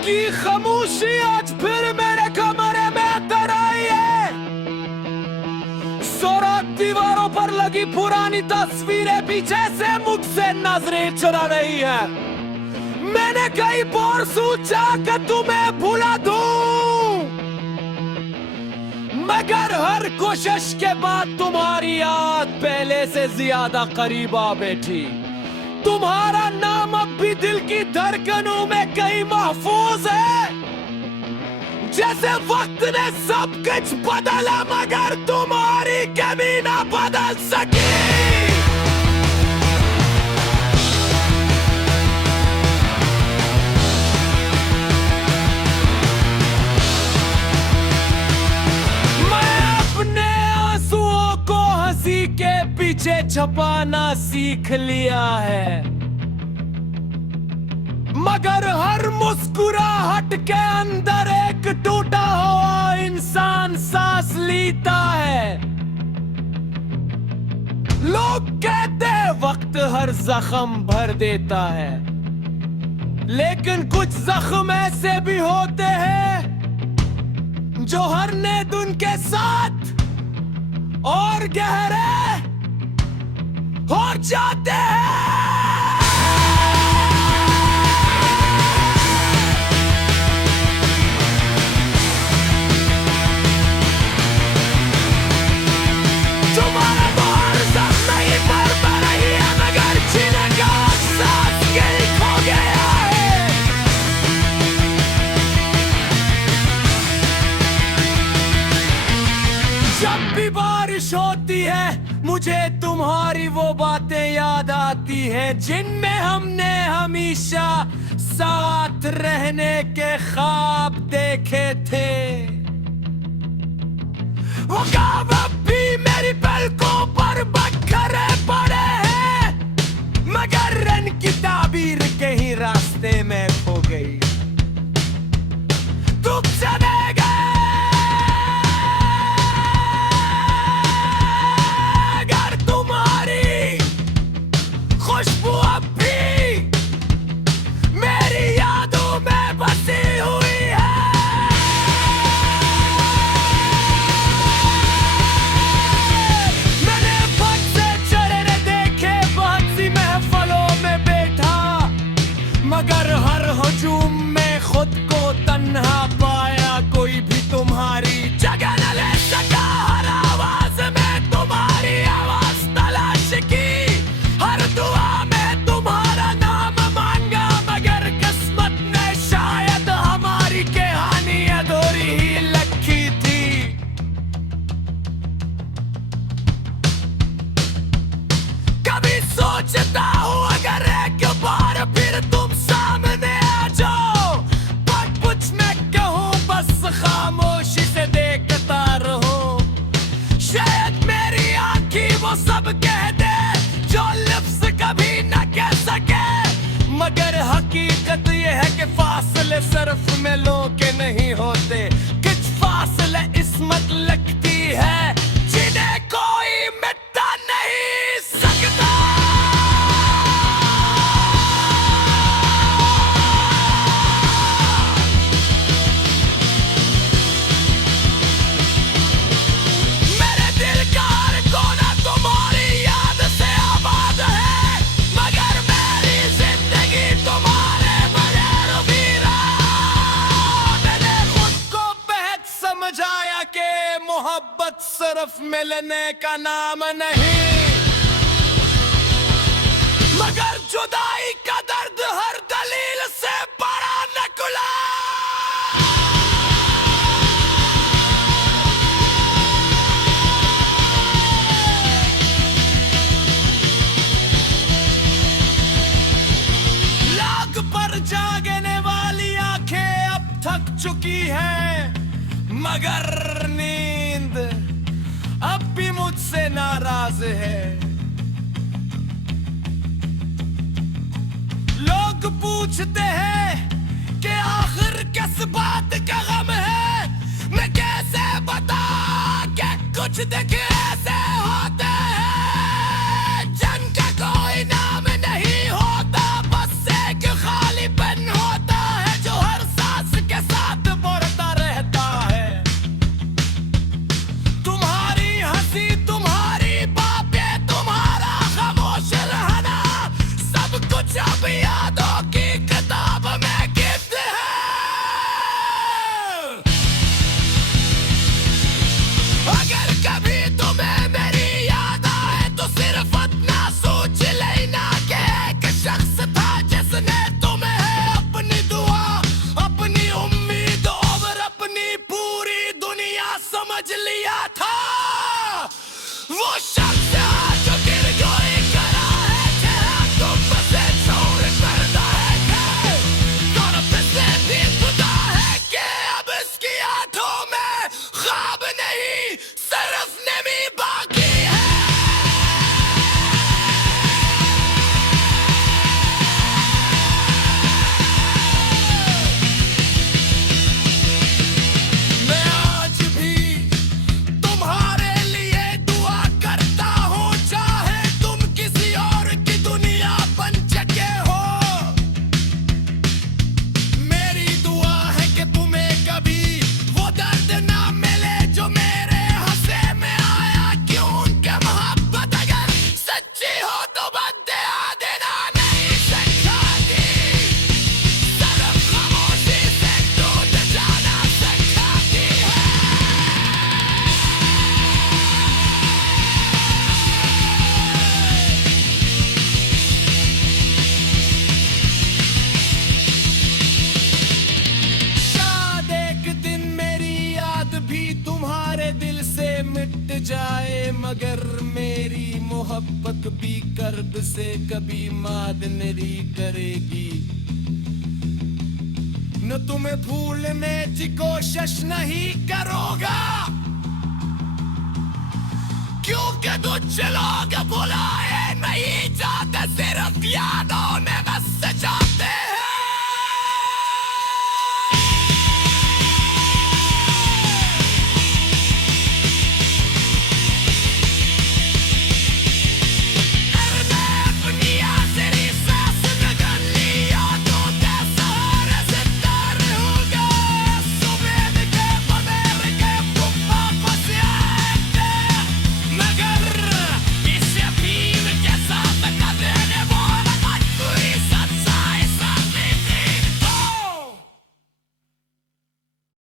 की खामोशी आज फिर मेरे कमरे में तर आई है। सोरा दीवारों पर लगी पुरानी तस्वीरें पीछे से मुझसे नजरें चुरा रही है। मैंने कई बार सोचा कि तुम्हें भुला दूं, मगर हर कोशिश के बाद तुम्हारी याद पहले से ज्यादा करीब आ बैठी। तुम्हारा नाम अब भी दिल की धड़कनों में कहीं महफूज है। जैसे वक्त ने सब कुछ बदला मगर तुम्हारी कमी ना बदल सकी। के पीछे छुपाना सीख लिया है, मगर हर मुस्कुराहट के अंदर एक टूटा हुआ इंसान सांस लेता है। लोग कहते हैं वक्त हर जख्म भर देता है, लेकिन कुछ जख्म ऐसे भी होते हैं जो हर नेद उनके साथ और गहरे हो जाते हैं। तुम्हारा बाहर सब नहीं पर रही है, मगर जीने का एहसास कहीं खो गया है। जब भी बारिश होती है मुझे तुम्हारी वो बातें याद आती हैं जिनमें हमने हमेशा साथ रहने के ख्वाब देखे थे। वो ख्वाब अब भी मेरी पलकों पर बखरे पड़े हैं, मगर रन की ताबीर कहीं रास्ते में खो गई। तुम चले गए खुशबू अब भी मेरी यादों में बसी हुई है। मैंने फट से चेहरे देखे बहुत सी महफलों में बैठा, मगर हर हुजूम में खुद को तन्हा पाया। कोई भी तुम्हारी जगह न ले सका, हर आवाज में तुम्हारी आवाज तलाश की। हर दुआ में तुम्हारा नाम मांगा, मगर किस्मत ने शायद हमारी कहानी अधूरी ही लिखी थी। कभी सोचता हूँ अगर एक बार फिर तुम सामने आ जाओ, पर कुछ मैं कहूँ बस खामोशी से देखता रहूं। शायद मेरी आंखें वो सब कह दे जो लिप्स कभी न कह सके, मगर हकीकत ये है कि फासले सिर्फ मिलों के नहीं होते। कुछ फासले इसमत लगती है जिन्हें कोई मिटा नहीं सकता। मेरे दिल का हर कोना तुम्हारी याद से आबाद है, मगर मेरी जिंदगी तुम्हारे बगैर वीरान। मैंने खुद को बेहद समझाया कि मोहब्बत सिर्फ मिलने का नाम नहीं, मगर जुदाई का दर्द हर दलील से बड़ा नकुला। लाग पर जागने वाली आंखें अब थक चुकी हैं, मगर नींद अब भी मुझसे नाराज है। लोग पूछते हैं कि आखिर किस बात का गम है, मैं कैसे बता कि कुछ देख ऐसे होते हैं जिनका कोई नाम नहीं होता, बस एक खालीपन होता है जो हर साल अगर कभी तुम्हें मेरी याद आए तो सिर्फ इतना सोच लेना कि एक शख्स था जिसने तुम्हें अपनी दुआ, अपनी उम्मीद और अपनी पूरी दुनिया समझ लिया था। वो शख्स जो गिरगोई करा है चेहरा तुमसे छोड़ करता है कि तरफ से भी खुदा है कि अब इसकी आंखों में ख्वाब नहीं सिर्फ नमी बाकी है। मैं आज भी तुम्हारे लिए दुआ करता हूँ चाहे तुम किसी और की दुनिया बन चुके हो। मेरी दुआ है कि तुम्हें कभी वो दर्द ना मिले जो मेरे हंसे में आया। क्यों उनके मोहब्बत अगर सच्ची हो तो बदले देना नहीं सिखाती, सिर्फ खामोशी से टूट जाना सिखाती है। शायद एक दिन मेरी याद भी तुम्हारे दिल से मिट जाए, मगर मेरी मोहब्बत भी कर्ब से कभी माद नहीं करेगी। न तुम्हें भूलने की कोशिश नहीं करोगा क्योंकि कुछ लोग भुलाए नहीं जाते, सिर्फ यादों में बस जा